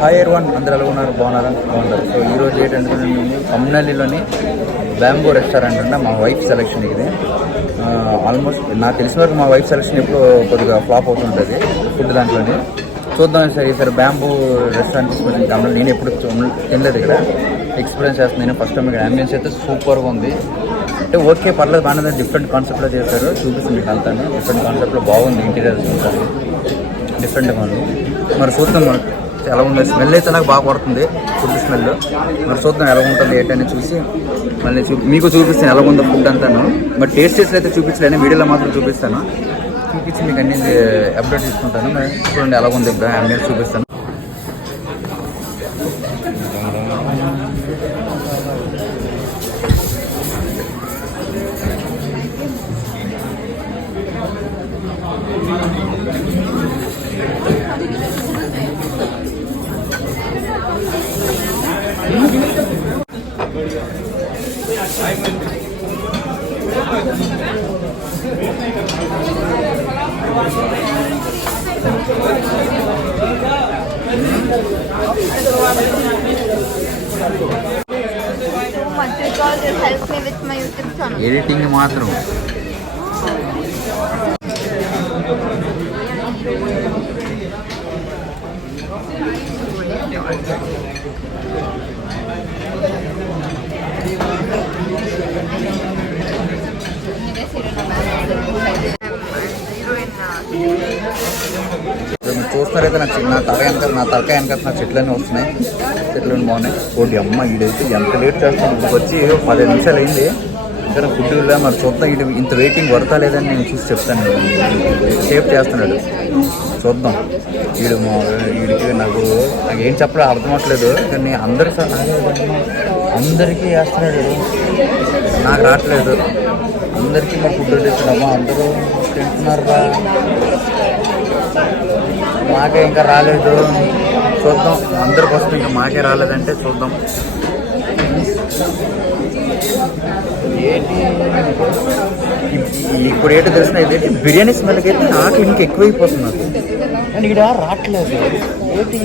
Hi everyone, అందరూ ఎలా ఉన్నారు? బాగుంటారు. సో ఈరోజు ఏంటంటే మేము కమ్నల్లిలోని బ్యాంబూ రెస్టారెంట్ అంటే మా వైఫ్ సెలెక్షన్ ఇది. ఆల్మోస్ట్ నాకు తెలిసిన వరకు మా వైఫ్ సెలెక్షన్ ఎప్పుడు కొద్దిగా ఫ్లాప్ అవుతుంటుంది ఫుడ్ దాంట్లోని. చూద్దాం సార్ ఈసారి బ్యాంబూ రెస్టారెంట్ తీసుకొచ్చిన కమ్నల్లి. నేను ఎప్పుడు తినలేదు, ఇక్కడ ఎక్స్పీరియన్స్ చేస్తున్నాను. నేను ఫస్ట్ టైం ఇక్కడ అంబియన్స్ అయితే సూపర్గా ఉంది. అంటే ఓకే పర్లేదు, బాగానే డిఫరెంట్ కాన్సెప్ట్లో చేశారు. చూపిస్తుంది మీకు అంతా డిఫరెంట్ కాన్సెప్ట్లో బాగుంది. ఇంటీరియర్ డిఫరెంట్గా ఉంది. మరి చూద్దాం ఎలా ఉంది. స్మెల్ అయితే నాకు బాగా పడుతుంది, ఫుడ్ స్మెల్. మరి చూద్దాం ఎలా ఉంటుంది ఏంటని చూసి మళ్ళీ మీకు చూపిస్తాను ఎలా ఉందో ఫుడ్ అంతాను. బట్ టేస్ట్ చేసి అయితే చూపించలేను, వీడియోలో మాత్రం చూపిస్తాను. చూపించి మీకు అన్ని అప్డేట్ తీసుకుంటాను. మరి చూడండి ఎలా ఉంది అన్నీ చూపిస్తాను. ఎడిటింగ్ మాత్రం చూస్తున్నారైతే నా తలకాయ వెనక నా చెట్లన్నీ వస్తున్నాయి. చెట్లన్నీ బాగున్నాయి. ఒకటి అమ్మ ఈడైతే ఎంత లేట్ చేస్తాను. ఇప్పుడు వచ్చి 15 నిమిషాలు అయింది ఇంకా ఫుడ్ ఇలా. మరి చూద్దాం ఇటు ఇంత వెయిటింగ్ వర్తా లేదని నేను చూసి చెప్తాను. షేప్ చేస్తున్నాడు, చూద్దాం. వీడికి నాకు ఏం చెప్పడం అర్థం అవ్వట్లేదు. కానీ అందరికీ వేస్తున్నాడు, నాకు రావట్లేదు. అందరికీ మరి ఫుడ్ తెచ్చినామా, అందరూ తింటున్నారా, మాకే ఇంకా రాలేదు. చూద్దాం, అందరికి వస్తుంది, ఇంకా మాకే రాలేదంటే చూద్దాం. ఏంటి ఇప్పుడు ఏంటో తెలిసిన ఇదేంటి బిర్యానీ స్మెల్కి అయితే ఆకలి ఇంకా ఎక్కువైపోతుంది నాకు. అండ్ ఇక్కడ రావట్లేదు ఏంటి.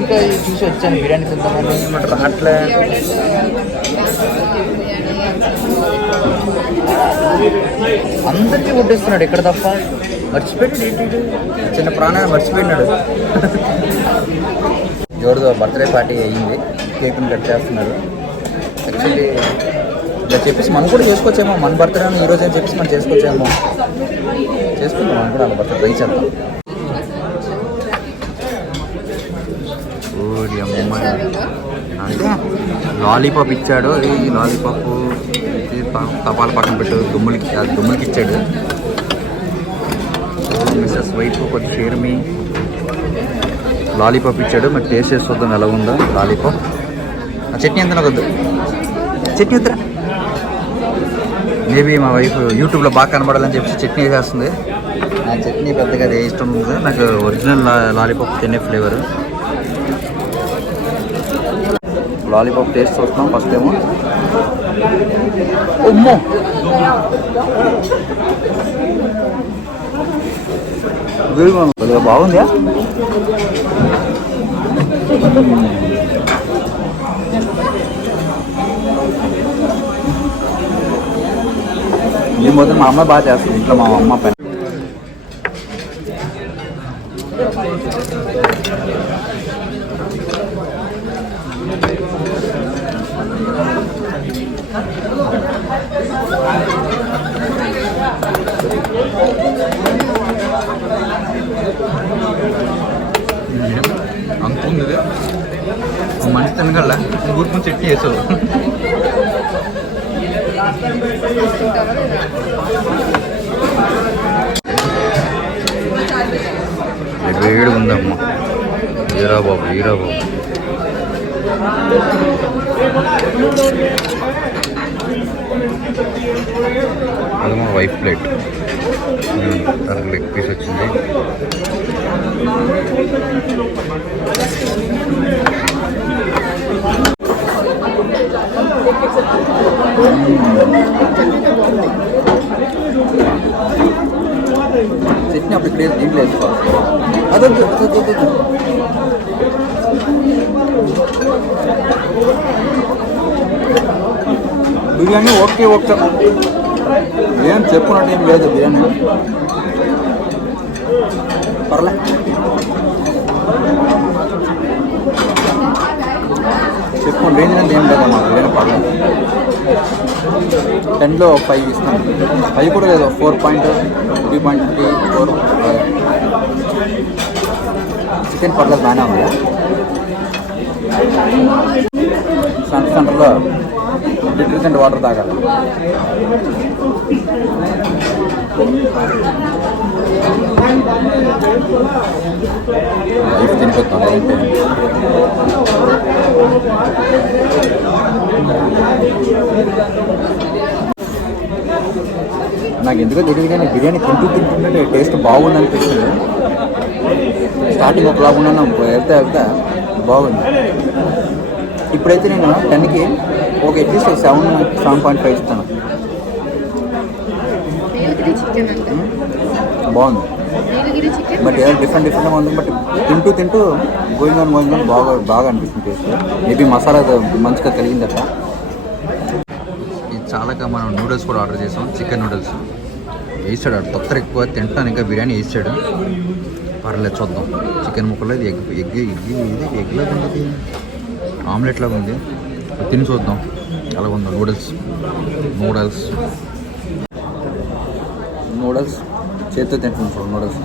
ఇంకా చూసి వచ్చాను బిర్యానీ తిందామని, మరి రావట్లే. అందరికీ వడ్డిస్తున్నాడు ఇక్కడ తప్ప. మర్చిపోయాడు ఏంటి, చిన్న ప్రాణాన్ని మర్చిపోయినాడు. ఎవరిదో బర్త్డే పార్టీ అయ్యింది, కేక్ని కట్ చేస్తున్నారు. యాక్చువల్లీ ఇలా చెప్పేసి మనం కూడా చేసుకోవచ్చేమో, మన బర్త్డే అని ఈరోజు అని చెప్పేసి మనం చేసుకోవచ్చేమో. చేసుకుంటాం మనం కూడా, అలా బర్త్డే ట్రై చేద్దాం. ఓడి అమ్మ, అంటే లాలీపాప్ ఇచ్చాడు. ఈ లాలీపాప్ తపాల పక్కన పెట్టు, దుమ్ములకి ఇచ్చాడు. మిస్సెస్ వైఫ్ కొంచెం షేర్మి లాలీపాప్ ఇచ్చాడు. మరి టేస్ట్ చేసి చూద్దాం ఎలా ఉందో లాలీపాప్. ఆ చట్నీ ఎంత నాకు వద్దు, చట్నీ వద్దురా. మేబీ మా వైఫ్ యూట్యూబ్లో బాగా కనబడాలని చెప్పి చట్నీ వేసేస్తుంది. ఆ చట్నీ పెద్దగా అది ఇష్టం ఉంది నాకు. ఒరిజినల్ లాలీపాప్ తినే ఫ్లేవర్. లాలీపాప్ టేస్ట్ చూస్తున్నాం ఫస్ట్ ఏమో. అమ్మో, కొద్దిగా బాగుందా? ఈ మొదలు మా అమ్మ బాగా చేస్తుంది ఇంట్లో, మా అమ్మ పైన. అంతుంది మంచి తినగల ఊరుకుని చట్నీ వేసావు. వేడి ఉందమ్మా. ఈరా బాబు. అది మా వైఫ్ ప్లేట్. తనకు లెగ్ పీస్ వచ్చింది. చట్నీ అప్పుడు ఇక్కడ దీంట్లో వేసుకోవాలి. అదొద్దు బిర్యానీ ఓకే ఓకే, ఏం చెప్పున్నట్టు ఏం లేదు బిర్యానీ, పర్లే. చెప్పుకుని రేంజ్ అనేది ఏం లేదా మాకు, బిర్యానీ పర్లేదు. 10లో 5 ఇస్తాను, 5 కూడా లేదు, 4.3.4. చికెన్ పర్లేదు, బాగానే ఉంది. సెంటర్లో డిటర్జెంట్ వాటర్ తాగాలి. లైఫ్ తినిపోతాం అంటే నాకు ఎందుకో తెలియదు కానీ బిర్యానీ తింటుంటే టేస్ట్ బాగుంది అనిపిస్తుంది. స్టార్టింగ్ ఒకలా ఉన్నాను, వెళ్తే బాగుంది. ఇప్పుడైతే నేను 10కి ఒక అట్లీస్ట్ 7.5 ఇస్తాను. బాగుంది, బట్ ఏదో డిఫరెంట్గా ఉంది. బట్ తింటూ గోయింగ్ ఆన్ బాగా అనిపిస్తుంది టేస్ట్. మేబీ మసాలా మంచిగా కలిగిందట. ఇది చాలాగా మనం నూడిల్స్ కూడా ఆర్డర్ చేసాం, చికెన్ నూడిల్స్ వేసాడు. అటు తొక్కర ఎక్కువ తింటాను, ఇంకా బిర్యానీ వేసాడు. పర్లేదు, చూద్దాం. చికెన్ ముక్కలు ఇది ఎగ్లా ఉంది, ఆమ్లెట్ లాగా ఉంది. తిని చూద్దాం అలాగ ఉందో. నూడిల్స్ చేతితో తింటున్నాం చూడు. నూడిల్స్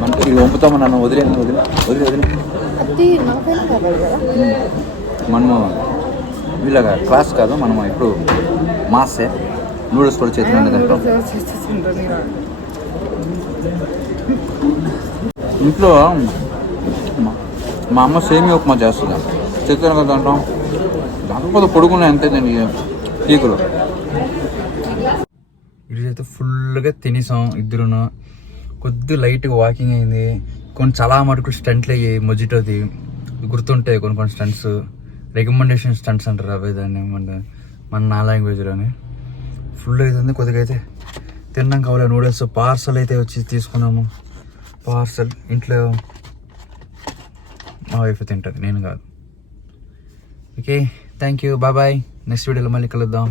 మనకి ఇది వంపుతాము. నన్ను వదిలే మనము వీళ్ళగా క్లాస్ కాదు, మనం ఇప్పుడు మాసే. నూడిల్స్ కూడా చేతిలో తింటాం. ఇంట్లో మా అమ్మ సేమియా ఉప్మా చేస్తుంది, చేతిలో కదా తింటాం. దాంట్లో పొడుగున్నాయి అంతే దానికి టీకులు. ఇదైతే ఫుల్గా తినేసాం ఇద్దరును. కొద్ది లైట్గా వాకింగ్ అయింది. కొన్ని చాలా మటుకు స్టంట్లు అయ్యాయి. మొజిటోది గుర్తుంటాయి కొన్ని స్టంట్స్, రికమెండేషన్ స్టంట్స్ అంటారు అవే దాన్ని మన నా లాంగ్వేజ్లోనే. ఫుల్ అవుతుంది. కొద్దిగా అయితే తిన్నాం కావాలి. నూడిల్స్ పార్సల్ అయితే వచ్చి తీసుకున్నాము. పార్సల్ ఇంట్లో మా వైఫ్ తింటుంది, నేను కాదు. Okay, thank you, bye. Next వీడియోలో మళ్ళీ కలుద్దాం.